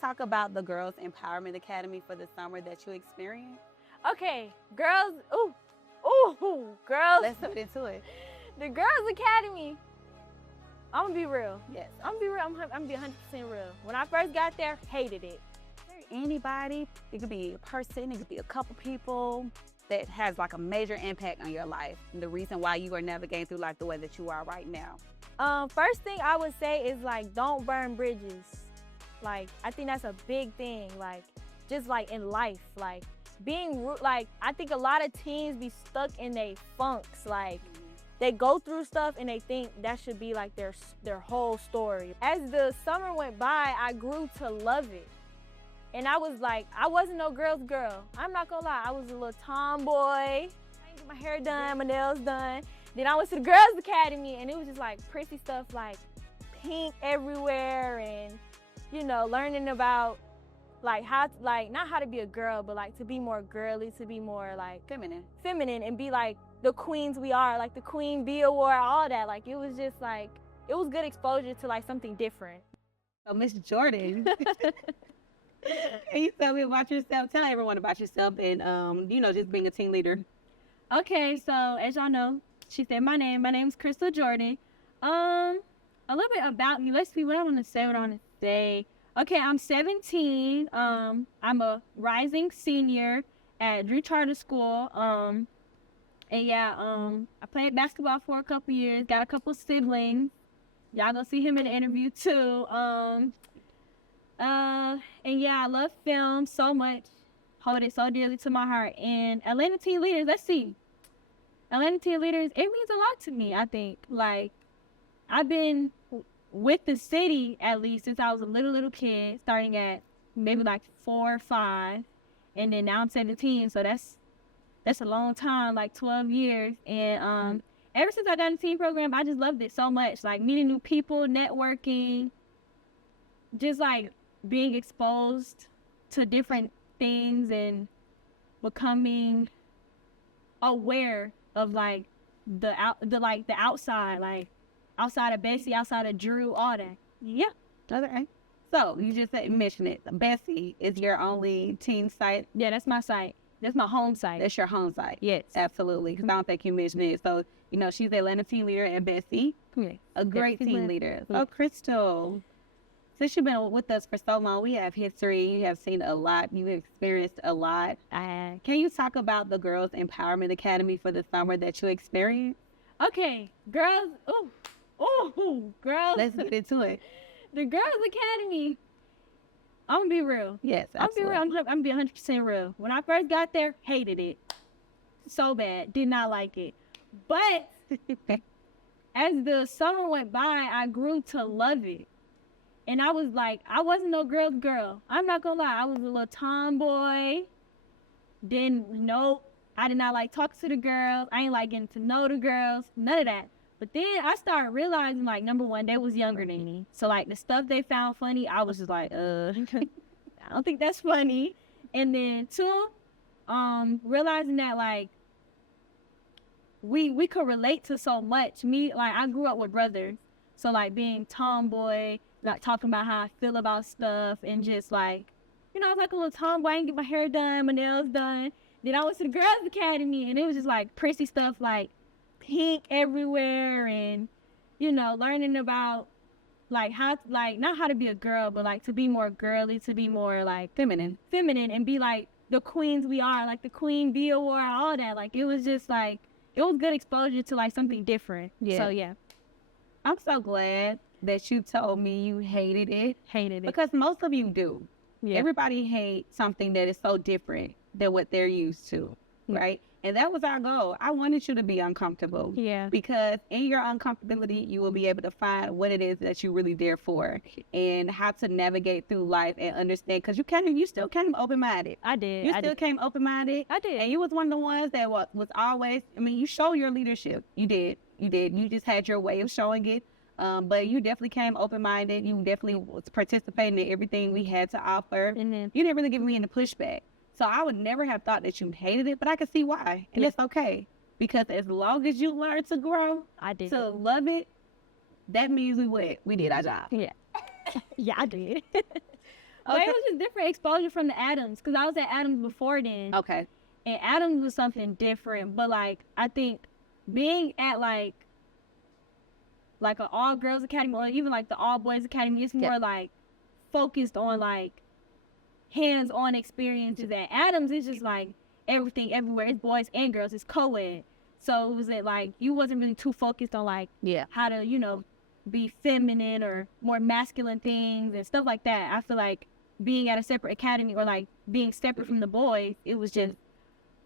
talk about the Girls Empowerment Academy for the summer that you experienced? Okay, girls, girls. Let's get into it. The Girls Academy. I'm gonna be real. Yes. I'm gonna be real. I'm gonna be 100% real. When I first got there, hated it. Anybody, it could be a person, it could be a couple people that has like a major impact on your life and the reason why you are navigating through life the way that you are right now. First thing I would say is like, don't burn bridges. Like, I think that's a big thing. Like, just like in life, like like, I think a lot of teens be stuck in their funks. Like, they go through stuff and they think that should be like their whole story. As the summer went by, I grew to love it. And I was like, I wasn't no girl's girl. I'm not gonna lie, I was a little tomboy. I didn't get my hair done, my nails done. Then I went to the Girls Academy and it was just like prissy stuff, like pink everywhere, and you know, learning about like how, like not how to be a girl, but like to be more girly, to be more like feminine and be like the queens we are, like the Queen Bee Award, all that. Like, it was just like, it was good exposure to like something different. So Miss Jordan, can you tell me about yourself? Tell everyone about yourself and, you know, just being a team leader. Okay, so as y'all know, she said my name. My name's Cristal Jordan. A little bit about me. Let's see what I want to say. Okay, I'm 17. I'm a rising senior at Drew Charter School. And yeah, I played basketball for a couple years. Got a couple siblings. Y'all gonna see him in the interview too. And yeah, I love film so much. Hold it so dearly to my heart. And Atlanta Teen Leaders, let's see. Atlanta Teen Leaders, it means a lot to me, I think. Like, I've been with the city at least since I was a little kid, starting at maybe like 4 or 5. And then now I'm 17, so that's a long time, like 12 years. And ever since I got in the teen program, I just loved it so much. Like, meeting new people, networking, just like being exposed to different things and becoming aware of like the outside, like outside of Bessie, outside of Drew, all that. Yeah. Okay. So you just mentioned it. Bessie is your only teen site. Yeah, that's my site. That's my home site. That's your home site. Yes. Absolutely. Because I don't think you mentioned it. So, you know, she's the Atlanta team leader at Bessie. Yeah. A great team leader. So, Cristal, since you've been with us for so long, we have history. You have seen a lot. You've experienced a lot. Can you talk about the Girls Empowerment Academy for the summer that you experienced? Okay. Girls. Girls. Let's get into it. The Girls Academy. I'm going to be real. Yes, absolutely. I'm going to be 100% real. When I first got there, hated it. So bad. Did not like it. But as the summer went by, I grew to love it. And I was like, I wasn't no girl's girl. I'm not going to lie. I was a little tomboy. I did not like talking to the girls. I ain't like getting to know the girls. None of that. But then I started realizing, like, number one, they was younger than me. So, like, the stuff they found funny, I was just like, I don't think that's funny. And then, two, realizing that, like, we could relate to so much. Me, like, I grew up with brothers. So, like, being tomboy, like, talking about how I feel about stuff, and just, like, you know, I was like a little tomboy. I didn't get my hair done, my nails done. Then I went to the Girls Academy, and it was just, like, prissy stuff, like, pink everywhere, and you know, learning about like how, like, not how to be a girl, but like to be more girly, to be more like feminine and be like the queens we are, like the Queen Bee Award, all that. Like, it was just like, it was good exposure to like something different. Yeah. So yeah, I'm so glad that you told me you hated it because most of you do. Yeah. Everybody hates something that is so different than what they're used to, right? And that was our goal. I wanted you to be uncomfortable. Yeah. Because in your uncomfortability, you will be able to find what it is that you're really there for and how to navigate through life and understand. Because you still came open-minded. I did. You still came open-minded. I did. And you was one of the ones that was always, I mean, you show your leadership. You did. You just had your way of showing it. But you definitely came open-minded. You definitely was participating in everything we had to offer. Mm-hmm. You didn't really give me any pushback. So I would never have thought that you hated it, but I could see why. And it's okay. Because as long as you learn to grow, to love it, that means we did our job. Yeah. Yeah, I did. But it was just different exposure from the Adams, because I was at Adams before then. Okay. And Adams was something different. But, like, I think being at, like an all-girls academy or even, like, the all-boys academy, it's more, like, focused on, like, hands-on experiences. At Adams, it's just, like, everything everywhere. It's boys and girls. It's co-ed. So it was like you wasn't really too focused on, like, how to, you know, be feminine or more masculine things and stuff like that. I feel like being at a separate academy or, like, being separate from the boys, it was just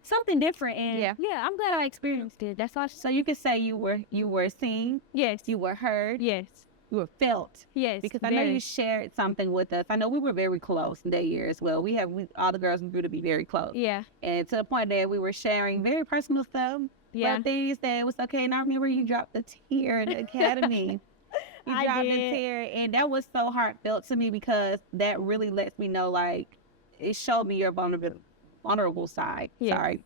something different. And yeah, I'm glad I experienced it. That's all. So you could say you were seen. Yes. You were heard. Yes. You were felt. Yes. Because I know you shared something with us. I know we were very close in that year as well. We all the girls grew to be very close. Yeah. And to the point that we were sharing very personal stuff. Yeah. But things that was okay. And I remember you dropped the tear in the academy. You dropped the tear, and that was so heartfelt to me because that really lets me know, like, it showed me your vulnerable side. Yeah. Sorry.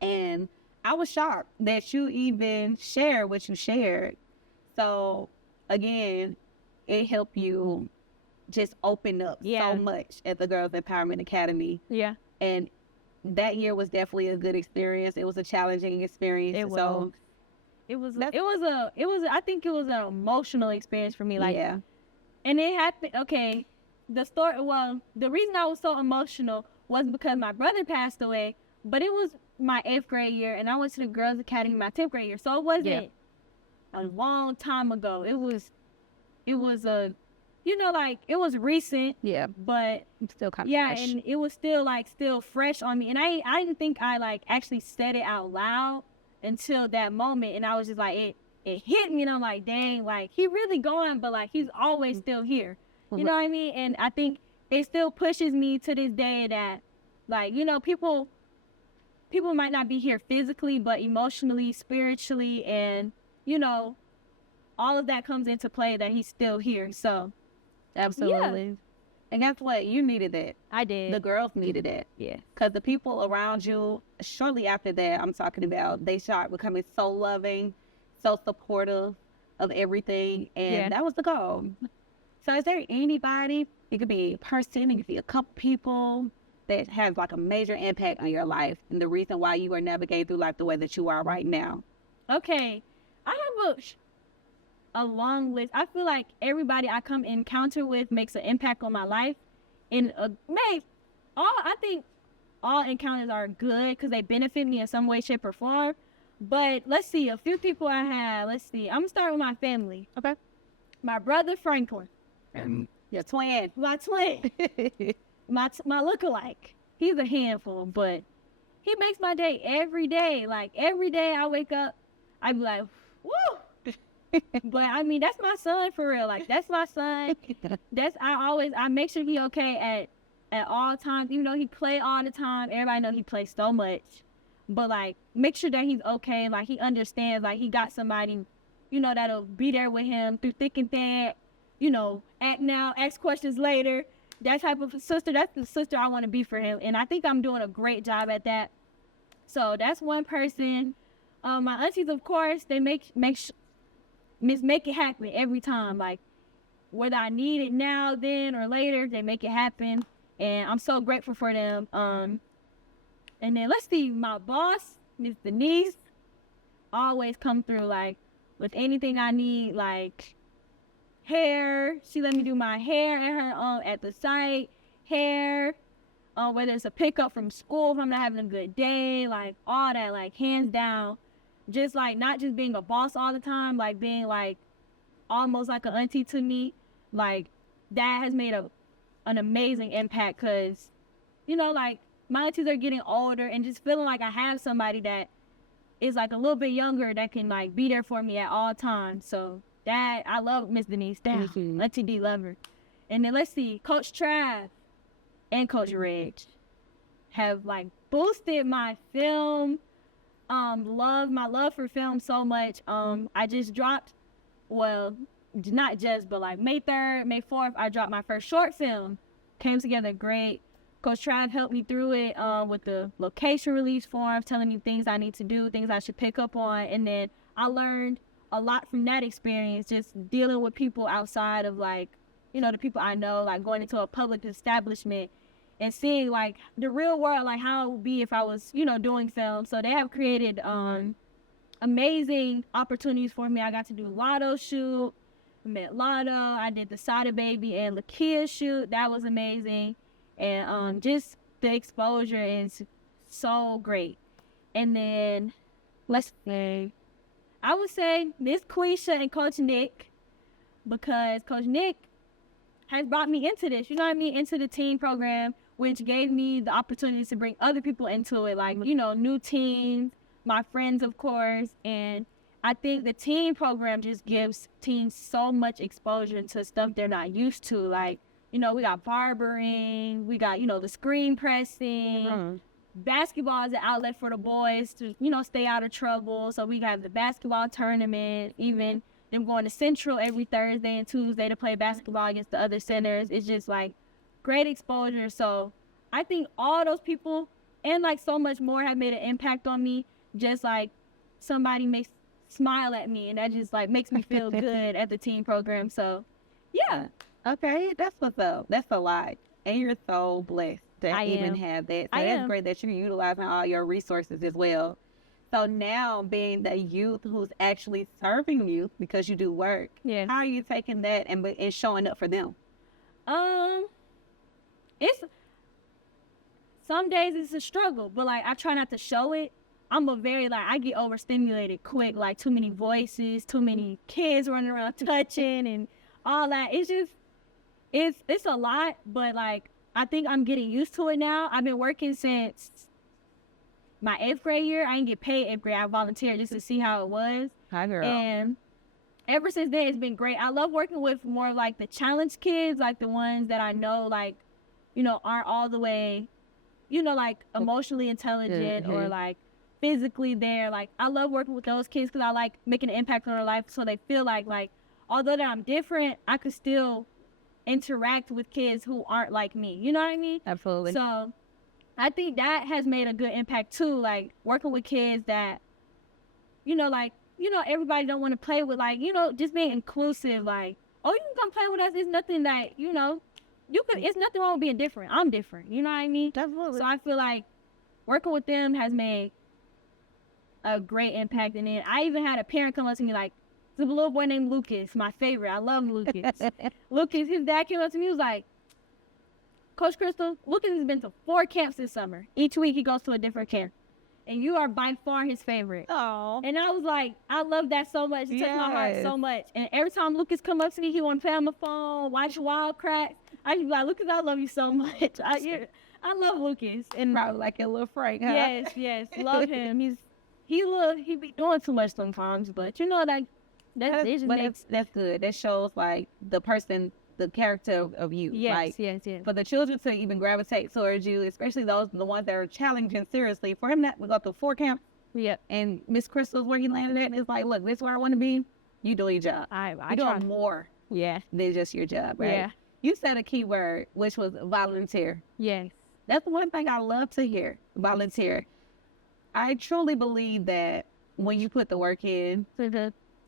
And I was shocked that you even shared what you shared. So, again, it helped you just open up so much at the Girls Empowerment Academy. Yeah. And that year was definitely a good experience. It was a challenging experience. It was. So I think it was an emotional experience for me. Like, and it happened. Okay, the reason I was so emotional was because my brother passed away, but it was my 8th grade year, and I went to the Girls Academy my 10th grade year, so it wasn't a long time ago. It was a, you know, like, it was recent. Yeah. But I'm still kind of fresh. and it was still fresh on me, and I didn't think I, like, actually said it out loud until that moment, and I was just like, it hit me, and I'm like, dang, like, he really gone, but, like, he's always still here. You know what I mean? And I think it still pushes me to this day that, like, you know, people might not be here physically, but emotionally, spiritually, and, you know, all of that comes into play, that he's still here. So absolutely. Yeah. And guess what? You needed that. I did. The girls needed that. Yeah. Because the people around you, shortly after that, I'm talking about, they started becoming so loving, so supportive of everything. And that was the goal. So is there anybody, it could be a person, it could be a couple people, that has, like, a major impact on your life and the reason why you are navigating through life the way that you are right now? Okay. I have a long list. I feel like everybody I come encounter with makes an impact on my life. And I think all encounters are good because they benefit me in some way, shape, or form. But let's see, a few people I have. Let's see. I'm gonna start with my family. Okay. My brother Franklin. Your twin. My twin. my lookalike. He's a handful, but he makes my day every day. Like, every day I wake up, I be like, woo. But I mean, that's my son for real. Like, that's my son. I make sure he okay at all times. Even though he play all the time, everybody know he plays so much. But, like, make sure that he's okay. Like, he understands. Like, he got somebody, you know, that'll be there with him through thick and thin. You know, act now, ask questions later. That type of sister. That's the sister I want to be for him. And I think I'm doing a great job at that. So that's one person. My aunties, of course, they make it happen every time. Like, whether I need it now, then, or later, they make it happen. And I'm so grateful for them. And then let's see, my boss, Miss Denise, always come through, like, with anything I need, like hair. She let me do my hair at her at the site. Hair, whether it's a pickup from school if I'm not having a good day, like, all that, like, hands down. Just, like, not just being a boss all the time, like, being, like, almost like an auntie to me. Like, that has made an amazing impact because, you know, like, my aunties are getting older, and just feeling like I have somebody that is, like, a little bit younger that can, like, be there for me at all times. So that, I love Miss Denise. Damn, Auntie D, love her. And then let's see, Coach Trav and Coach Reg have, like, boosted my film my love for film so much. I just dropped, well, not just, but, like, May 3rd, May 4th, I dropped my first short film. Came together great. Coach Trav helped me through it with the location release form, telling me things I need to do, things I should pick up on. And then I learned a lot from that experience, just dealing with people outside of, like, the people I know, like going into a public establishment and seeing like the real world, like how it would be if I was, doing film. So they have created amazing opportunities for me. I got to do Lotto shoot, met Lotto. I did the Sada Baby and Lakia shoot. That was amazing. And just the exposure is so great. And then let's say, I would say Miss Quesha and Coach Nick, because Coach Nick has brought me into this, into the teen program, which gave me the opportunity to bring other people into it, like, new teens, my friends, of course. And I think the teen program just gives teens so much exposure to stuff they're not used to. Like, we got barbering, we got, the screen pressing. Basketball is an outlet for the boys to, stay out of trouble. So we got the basketball tournament, even them going to Central every Thursday and Tuesday to play basketball against the other centers. It's just like great exposure. So I think all those people and like so much more have made an impact on me. Just like somebody makes smile at me, and that just like makes me feel good at the teen program. So yeah. Okay, that's what's up. That's a lot. And you're so blessed to I even am. have that. So I that's am. great that you're utilizing all your resources as well. So now being the youth who's actually serving youth because you do work, Yes. how are you taking that and showing up for them? It's some days it's a struggle, but like I try not to show it. I'm a very I get overstimulated quick, like too many voices, too many kids running around touching and all that. It's just it's a lot, but like I think I'm getting used to it now. I've been working since my 8th grade year. I didn't get paid 8th grade. I volunteered just to see how it was. Hi, girl. And ever since then, it's been great. I love working with more like the challenged kids, like the ones that I know, like, aren't all the way, like emotionally intelligent or like physically there. Like, I love working with those kids because I like making an impact on their life so they feel like although that I'm different, I could still interact with kids who aren't like me. You know what I mean? Absolutely. So I think that has made a good impact too, like working with kids that, everybody don't want to play with, like, just being inclusive, like, oh, you can come play with us. It's nothing that, it's nothing wrong with being different. I'm different. You know what I mean? Absolutely. So I feel like working with them has made a great impact. And then I even had a parent come up to me like, there's a little boy named Lucas, my favorite. I love Lucas. Lucas, his dad came up to me, he was like, Coach Cristal, Lucas has been to 4 camps this summer. Each week he goes to a different camp. And you are by far his favorite. Oh. And I was like, I love that so much. It touched my heart so much. And every time Lucas come up to me, he want to play on the phone, watch Wild Crack. I just be like, Lucas, I love you so much. I love Lucas. And probably like your little Frank, huh? Yes. Love him. He be doing too much sometimes, but that's good. That shows like the person, the character of you. Yes. For the children to even gravitate towards you, especially the ones that are challenging seriously, for him not to go through 4 camps. Yep. And Miss Crystal's where he landed at, and it's like, look, this is where I want to be. You doing your job. You're doing more than just your job, right? Yeah. You said a key word, which was volunteer. Yes. That's the one thing I love to hear, volunteer. I truly believe that when you put the work in,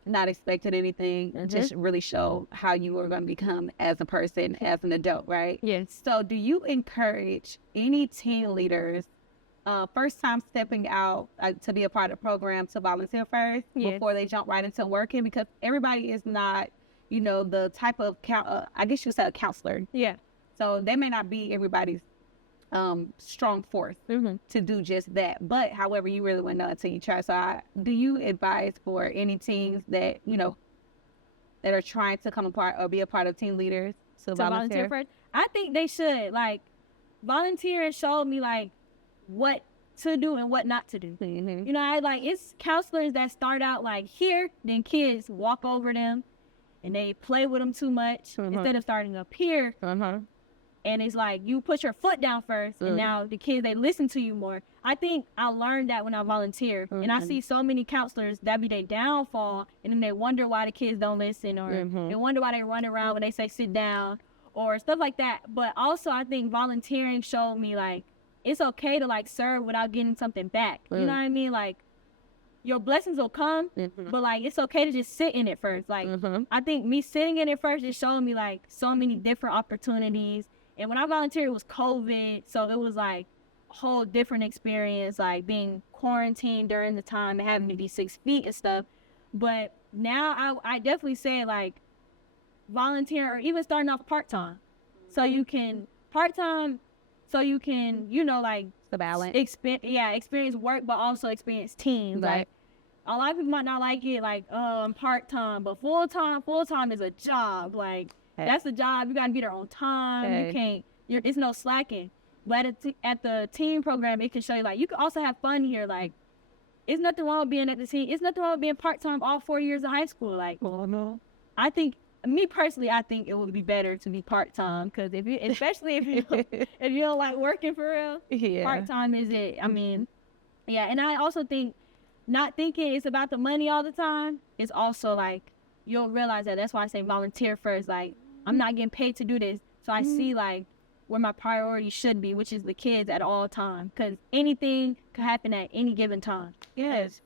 not expecting anything, just really show how you are going to become as a person, as an adult, right? Yes. So do you encourage any teen leaders, first time stepping out to be a part of the program, to volunteer first before they jump right into working? Because everybody is not, the type of, I guess you said a counselor. Yeah. So they may not be everybody's strong force to do just that. But however, you really wouldn't know until you try. So do you advise for any teens that, that are trying to come apart or be a part of teen leaders to volunteer first? I think they should. Like, volunteering showed me like what to do and what not to do. It's counselors that start out like here, then kids walk over them and they play with them too much instead of starting up here. And it's like you put your foot down first, and now the kids, they listen to you more. I think I learned that when I volunteer, and I see so many counselors that be their downfall, and then they wonder why the kids don't listen, or they wonder why they run around when they say sit down, or stuff like that. But also, I think volunteering showed me like it's okay to like serve without getting something back. You know what I mean? Like your blessings will come, but like it's okay to just sit in it first. Like I think me sitting in it first just showed me like so many different opportunities. And when I volunteered, it was COVID, so it was like a whole different experience, like being quarantined during the time and having to be 6 feet and stuff. But now I definitely say like volunteer or even starting off part-time, so you can you know, like the balance. Experience work, but also experience teams. Right. Like a lot of people might not like it, like part-time, but full-time is a job. Like that's a job. You gotta be there on time. You can't. It's no slacking. But at the team program, it can show you like you can also have fun here. Like it's nothing wrong with being at the team. It's nothing wrong with being part-time all 4 years of high school. Like I think. Me personally, I think it would be better to be part-time, because especially if you don't like working for real, part-time is it. I mean, and I also think not thinking it's about the money all the time is also like, you'll realize that. That's why I say volunteer first. Like, I'm not getting paid to do this, so I see like where my priority should be, which is the kids at all times, because anything could happen at any given time. Yes.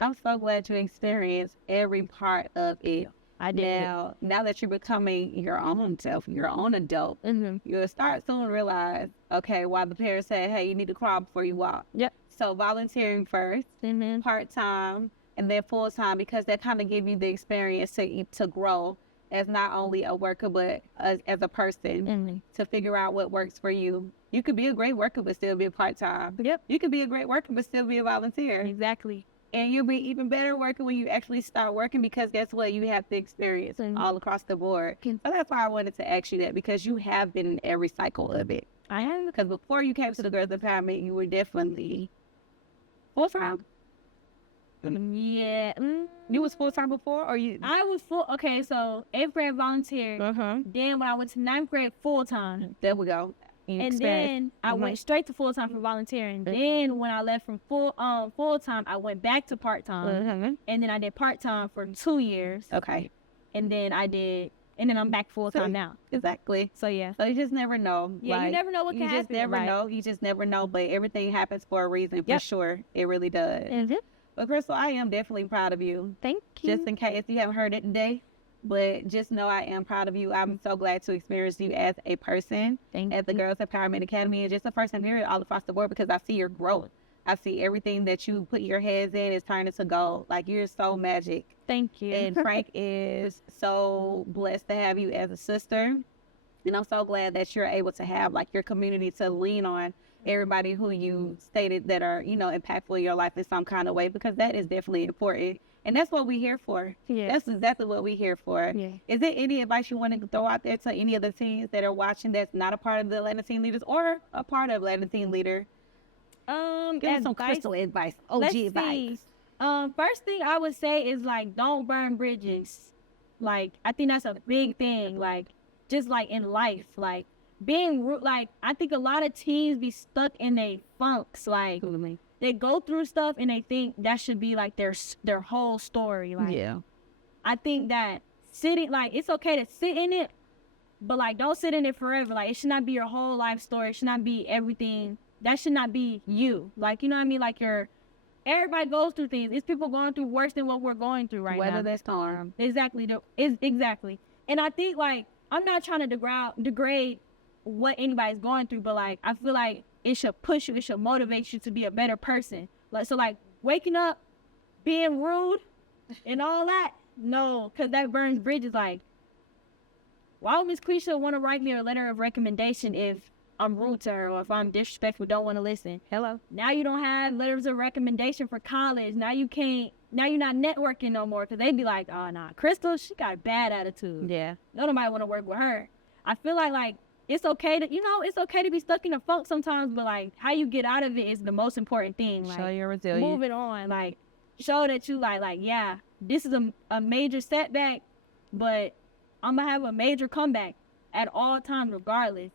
I'm so glad you experienced every part of it. I did. Now that you're becoming your own self, your own adult, you'll start soon realize, okay, why the parents say, hey, you need to crawl before you walk. Yep. So volunteering first, part-time, and then full-time, because that kind of give you the experience to grow as not only a worker, but as a person, to figure out what works for you. You could be a great worker, but still be a part-time. Yep. You could be a great worker, but still be a volunteer. Exactly. And you'll be even better working when you actually start working, because guess what? You have the experience all across the board. So that's why I wanted to ask you that, because you have been in every cycle of it. I am. Because before you came to the Girls Empowerment, you were definitely full-time. Yeah. You was full-time before, or you? I was full. Okay, so 8th grade volunteered. Then when I went to 9th grade, full-time. There we go. And then I went straight to full-time for volunteering. Then when I left from full-time, I went back to part-time. And then I did part-time for 2 years. Okay. And then I'm back full-time now. Exactly. So yeah. So you just never know. Yeah, you never know what can happen. You just never know. You just never know. But everything happens for a reason, for sure. It really does. But Cristal, I am definitely proud of you. Thank you. Just in case you haven't heard it today. But just know I am proud of you. I'm so glad to experience you as a person, at the Girls Empowerment Academy, and just a person, period, all across the board, because I see your growth. I see everything that you put your heads in is turning to gold. Like, you're so magic. Thank you. And Frank is so blessed to have you as a sister. And I'm so glad that you're able to have, like, your community to lean on, everybody who you stated that are, impactful in your life in some kind of way, because that is definitely important. And that's what we're here for. Yeah. That's exactly what we're here for. Yeah. Is there any advice you want to throw out there to any of the teens that are watching that's not a part of the Atlanta Teen Leaders or a part of Atlanta Teen Leader? Give them some Cristal advice, OG advice. First thing I would say is, like, don't burn bridges. Like, I think that's a big thing. Like, just like in life, like I think a lot of teens be stuck in their funks. Like, they go through stuff and they think that should be like their whole story. Like, I think that it's okay to sit in it, but like, don't sit in it forever. Like, it should not be your whole life story. It should not be everything. That should not be you. Like, you know what I mean? Like, everybody goes through things. It's people going through worse than what we're going through right now. Whether that's storm. Exactly. Exactly. And I think, like, I'm not trying to degrade what anybody's going through, but like, I feel like it should push you, it should motivate you to be a better person. Like, so like, waking up, being rude and all that, no, because that burns bridges. Like, why would Miss Quesha want to write me a letter of recommendation if I'm rude to her or if I'm disrespectful, don't want to listen? Hello. Now you don't have letters of recommendation for college. Now you're not networking no more, because they be like, oh, nah, Cristal, she got a bad attitude. Yeah. Nobody want to work with her. I feel like, it's okay to be stuck in a funk sometimes, but like, how you get out of it is the most important thing. Like, show your resilience. Moving on, like, show that you like, yeah, this is a major setback, but I'm gonna have a major comeback at all times regardless.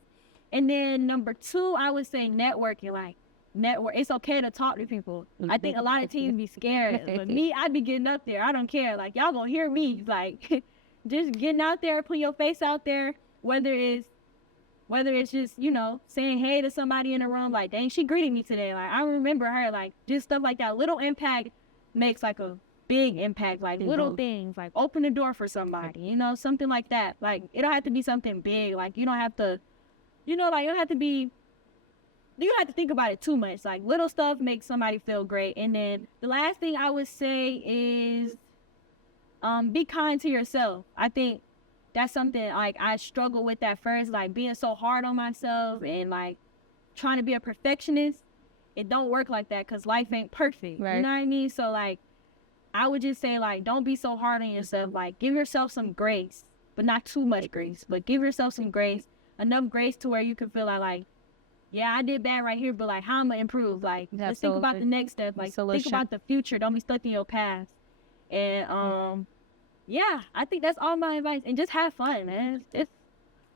And then number 2, I would say networking. Like, it's okay to talk to people. I think a lot of teens be scared, but me, I'd be getting up there. I don't care. Like, y'all gonna hear me. Like, just getting out there, putting your face out there, whether it's just, saying hey to somebody in the room, like, dang, she greeted me today. Like, I remember her, like, just stuff like that. Little impact makes like a big impact, like little things, like open the door for somebody, you know, something like that. Like, it don't have to be something big. Like, you don't have to, you know, like, you don't have to think about it too much. Like, little stuff makes somebody feel great. And then the last thing I would say is be kind to yourself. I think that's something, like, I struggle with at first, like, being so hard on myself and, like, trying to be a perfectionist. It don't work like that because life ain't perfect. Right. You know what I mean? So, like, I would just say, like, don't be so hard on yourself. Like, give yourself some grace, but not too much grace. But give yourself some grace, enough grace to where you can feel like, yeah, I did bad right here, but, like, how am I improve? Like, let's think about the next step. Like, think about the future. Don't be stuck in your past. And, yeah, I think that's all my advice. And just have fun, man.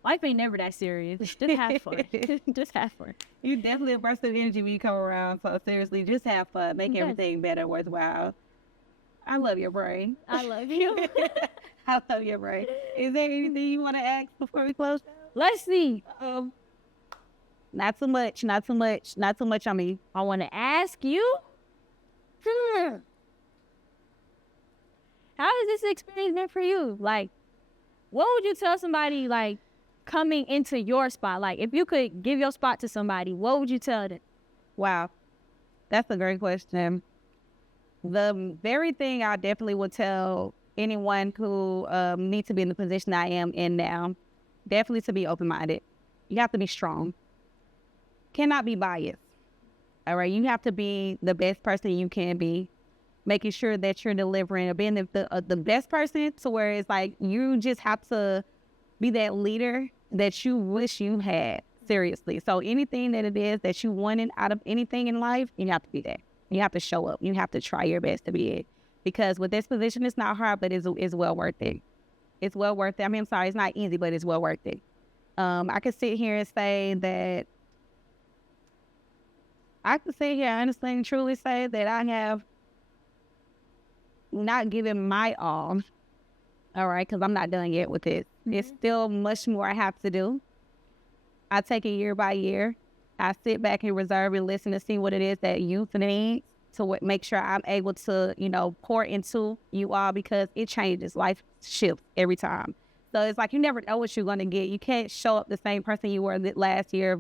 Life ain't never that serious. Just have fun. Just have fun. You definitely a burst of energy when you come around. So, seriously, just have fun. Make everything better, worthwhile. I love your brain. I love you. I love your brain. Is there anything you want to ask before we close? Let's see. Not so much. I mean, I want to ask you. How has this experience been for you? Like, what would you tell somebody, like, coming into your spot? Like, if you could give your spot to somebody, what would you tell them? Wow. That's a great question. The very thing I definitely would tell anyone who needs to be in the position I am in now, definitely to be open-minded. You have to be strong. Cannot be biased. All right? You have to be the best person you can be, making sure that you're delivering or being the best person to where it's like you just have to be that leader that you wish you had, seriously. So anything that it is that you wanted out of anything in life, you have to be that. You have to show up. You have to try your best to be it. Because with this position, it's not hard, but it's well worth it. It's well worth it. I mean, I'm sorry, it's not easy, but it's well worth it. I could sit here and say that, honestly and truly say that I have not given my all. All right, because I'm not done yet with it. It's still much more I have to do. I take it year by year. I sit back and reserve and listen to see what it is that youth needs to make sure I'm able to, you know, pour into you all, because it changes. Life shifts every time. So it's like you never know what you're going to get. You can't show up the same person you were last year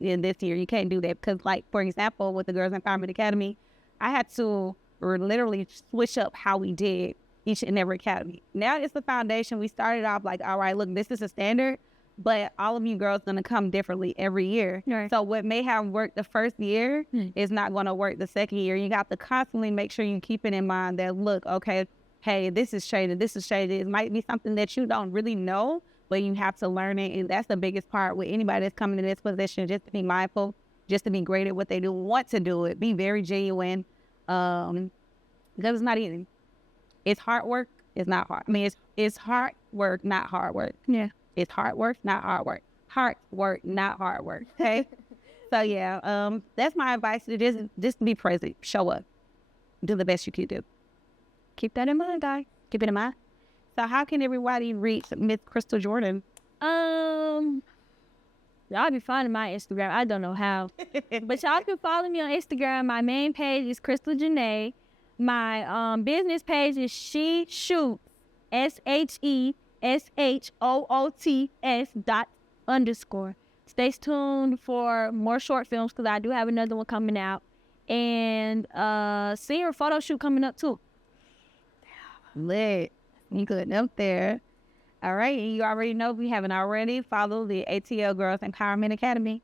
and this year. You can't do that because, like, for example, with the Girls Empowerment Academy, I had to literally switch up how we did each and every academy. Now it's the foundation. We started off like, all right, look, this is a standard, but all of you girls going to come differently every year. Right. So what may have worked the first year is not going to work the second year. You got to constantly make sure you keep it in mind that, look, okay, hey, this is shaded. It might be something that you don't really know, but you have to learn it. And that's the biggest part with anybody that's coming in this position, just to be mindful, just to be great at what they do, want to do it, be very genuine, because it's not easy. It's hard work. It's not hard. I mean, it's hard work, not hard work. Yeah. It's hard work, not hard work. Hard work, not hard work. Okay? So, yeah, that's my advice. It is just to be present. Show up. Do the best you can do. Keep that in mind, guys. Keep it in mind. So, how can everybody reach Miss Cristal Jordan? Y'all be finding my Instagram. I don't know how. But y'all can follow me on Instagram. My main page is Cristal Janae. My business page is She Shoots, SHESHOOTS._. Stay tuned for more short films because I do have another one coming out. And senior photo shoot coming up too. Lit. You good up there. All right. You already know, if you haven't already, follow the ATL Girls Empowerment Academy.